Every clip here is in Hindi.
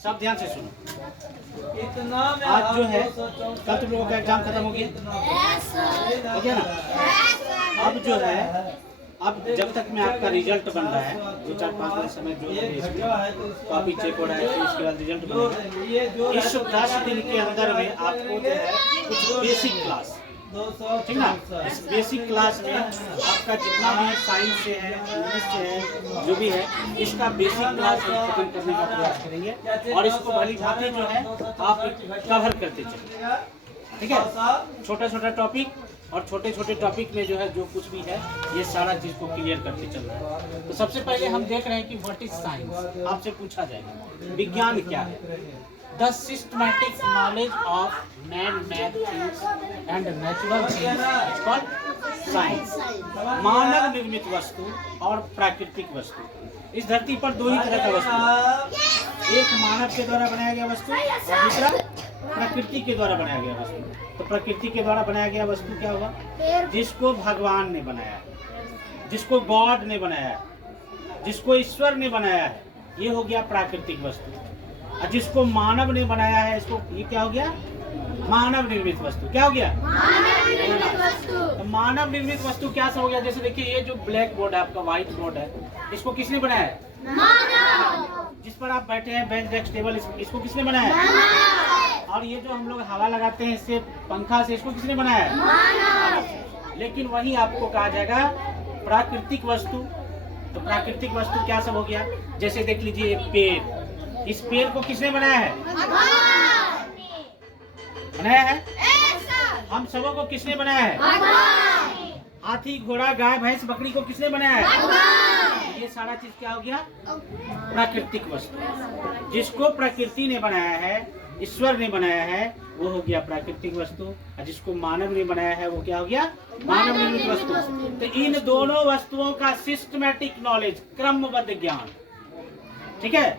सब ध्यान से सुनो। आज जो है कल तुम लोगों का एग्जाम खत्म हो गया, हो गया ना। अब जो है, अब जब तक में आपका रिजल्ट बन रहा है, 2-4-5 दिन समय जो कॉपी चेक हो रहा है, फिर इसके बाद रिजल्ट बनेगा। इस 10 दिन के अंदर में आपको जो है कुछ बेसिक क्लास, ठीक ना, इस बेसिक क्लास में आपका जितना भी साइंस से है, इंग्लिश से है, जो भी है, इसका बेसिक क्लास हम खत्म करने का प्रयास करेंगे और इसको भली भांति जो है आप कवर करते चलिए, ठीक है। छोटा छोटा टॉपिक और छोटे छोटे टॉपिक में जो है जो कुछ भी है ये सारा चीज को क्लियर करते चल रहा है। तो सबसे पहले हम देख रहे हैं कि व्हाट इज साइंस। आपसे पूछा जाएगा विज्ञान क्या है। The systematic knowledge of man made things and natural things is called science. मानव निर्मित वस्तु और प्राकृतिक वस्तु। इस धरती पर दो ही तरह का वस्तु, एक मानव के द्वारा बनाया गया वस्तु और दूसरा प्रकृति के द्वारा बनाया गया वस्तु। तो प्रकृति के द्वारा बनाया गया वस्तु क्या हुआ? जिसको भगवान ने बनाया है, जिसको गॉड ने बनाया है, जिसको ईश्वर ने बनाया है, ये हो गया प्राकृतिक वस्तु। और जिसको मानव ने बनाया है, इसको ये क्या हो गया? मानव निर्मित वस्तु। क्या हो गया? मानव निर्मित वस्तु। तो मानव निर्मित वस्तु क्या सब हो गया? जैसे देखिए ये जो ब्लैक बोर्ड है आपका, व्हाइट बोर्ड है, इसको किसने बनाया है? मानव। जिस पर आप बैठे हैं बेंच डेस्क टेबल, इसको किसने बनाया है? मानव। और ये जो हम लोग हवा लगाते हैं इससे, पंखा से, इसको किसने बनाया है? मानव। लेकिन वही आपको कहा जाएगा प्राकृतिक वस्तु। तो प्राकृतिक वस्तु क्या सब हो गया? जैसे देख लीजिए एक पेड़, इस पेड़ को किसने बनाया है? बनाया है। हम सबों को किसने बनाया है? हाथी, घोड़ा, गाय, भैंस, बकरी को किसने बनाया है? ये सारा चीज क्या हो गया? प्राकृतिक वस्तु। जिसको प्रकृति ने बनाया है, ईश्वर ने बनाया है, वो हो गया प्राकृतिक वस्तु। और जिसको मानव ने बनाया है वो क्या हो गया? मानव निर्मित वस्तु। तो इन दोनों वस्तुओं का सिस्टमैटिक नॉलेज, क्रमबद्ध ज्ञान, ठीक है,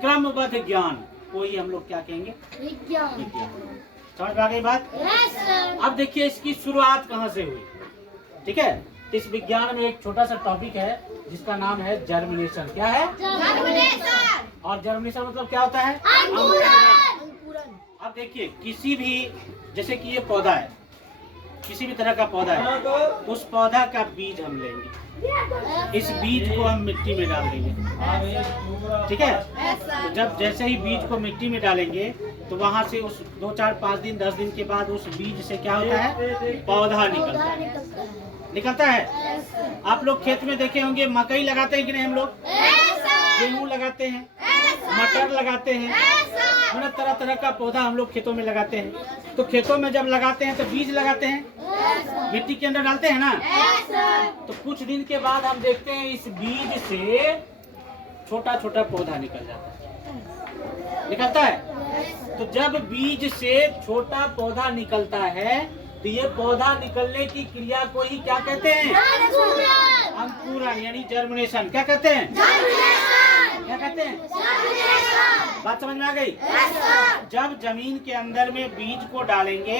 क्रमबद्ध ज्ञान को ही हम लोग क्या कहेंगे? विज्ञान। समझ में आ गई बात? अब देखिए इसकी शुरुआत कहाँ से हुई, ठीक है। इस विज्ञान में एक छोटा सा टॉपिक है जिसका नाम है जर्मिनेशन। क्या है? जर्मिनेशन। और जर्मिनेशन मतलब क्या होता है? अंकुरण। अब देखिए किसी भी, जैसे कि ये पौधा है, किसी भी तरह का पौधा है, उस पौधा का बीज हम लेंगे, इस बीज को हम मिट्टी में डाल देंगे, ठीक है। तो जब जैसे ही बीज को मिट्टी में डालेंगे तो वहाँ से उस 2-4-5 दिन 10 दिन के बाद उस बीज से क्या होता है? पौधा निकलता है। आप लोग खेत में देखे होंगे मकई लगाते हैं कि नहीं? हम लोग गेहूँ लगाते हैं, मटर लगाते हैं, मतलब तरह तरह का पौधा हम लोग खेतों में लगाते हैं। तो खेतों में जब लगाते हैं तो बीज लगाते हैं, मिट्टी के अंदर डालते हैं ना। तो कुछ दिन के बाद हम देखते हैं इस बीज से छोटा छोटा पौधा निकल जाता है, निकलता है। तो जब बीज से छोटा पौधा निकलता है तो ये पौधा निकलने की क्रिया को ही क्या कहते हैं? अंकुरण, यानी जर्मिनेशन। क्या कहते हैं? क्या कहते हैं? बात समझ में आ गई? जब जमीन के अंदर में बीज को डालेंगे,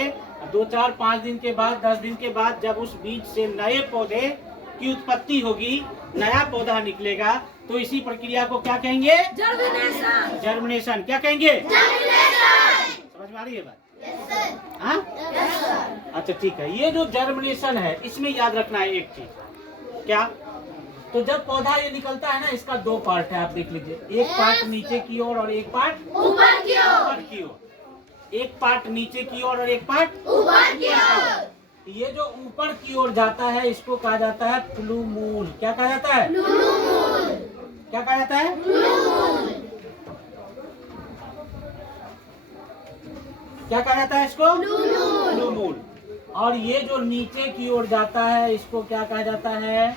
2-4-5 दिन के बाद, 10 दिन के बाद, जब उस बीज से नए पौधे की उत्पत्ति होगी, नया पौधा निकलेगा, तो इसी प्रक्रिया को क्या कहेंगे? जर्मिनेशन। क्या कहेंगे? समझ में आ रही है बात? हाँ? अच्छा ठीक है। ये जो जर्मिनेशन है इसमें याद रखना है एक चीज। क्या? तो जब पौधा ये निकलता है ना, इसका 2 पार्ट है, आप देख लीजिए। एक पार्ट नीचे की ओर और एक पार्ट ऊपर की ओर। एक पार्ट नीचे की ओर और एक पार्ट ऊपर की ओर। ये जो ऊपर की ओर जाता है इसको कहा जाता है प्लूमूल। क्या कहा जाता है? क्या कहा जाता है? क्या कहा जाता है इसको? प्लूमूल। और ये जो नीचे की ओर जाता है इसको क्या कहा जाता है?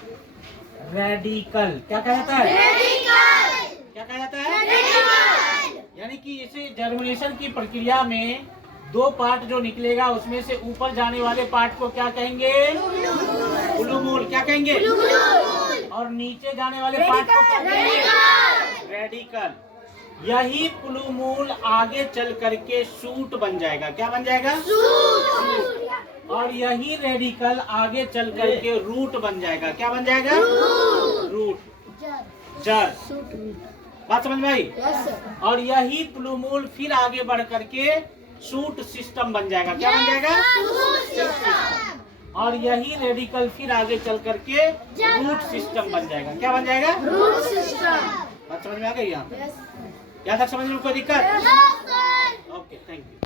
रेडिकल। क्या कहा जाता है? क्या कहा जाता है? यानी कि इसे जर्मिनेशन की प्रक्रिया में 2 पार्ट जो निकलेगा उसमें से ऊपर जाने वाले पार्ट को क्या कहेंगे? प्लूमूल। क्या कहेंगे? और नीचे जाने वाले पार्ट को क्या कहेंगे? रेडिकल। यही प्लूमूल आगे चल करके शूट बन जाएगा। क्या बन जाएगा? शूट। और यही रेडिकल आगे चल करके रूट बन जाएगा। क्या बन जाएगा? रूट। जड़। बात समझ में आई? Yes sir. और यही प्लूमूल फिर आगे बढ़ करके सूट सिस्टम बन जाएगा। क्या बन जाएगा? और यही रेडिकल फिर आगे चल करके रूट सिस्टम बन जाएगा। क्या बन जाएगा? Root system. बात समझ में आ गई? यहाँ यस। यहाँ तक समझ में कोई दिक्कत? Yes sir. Okay, thank you.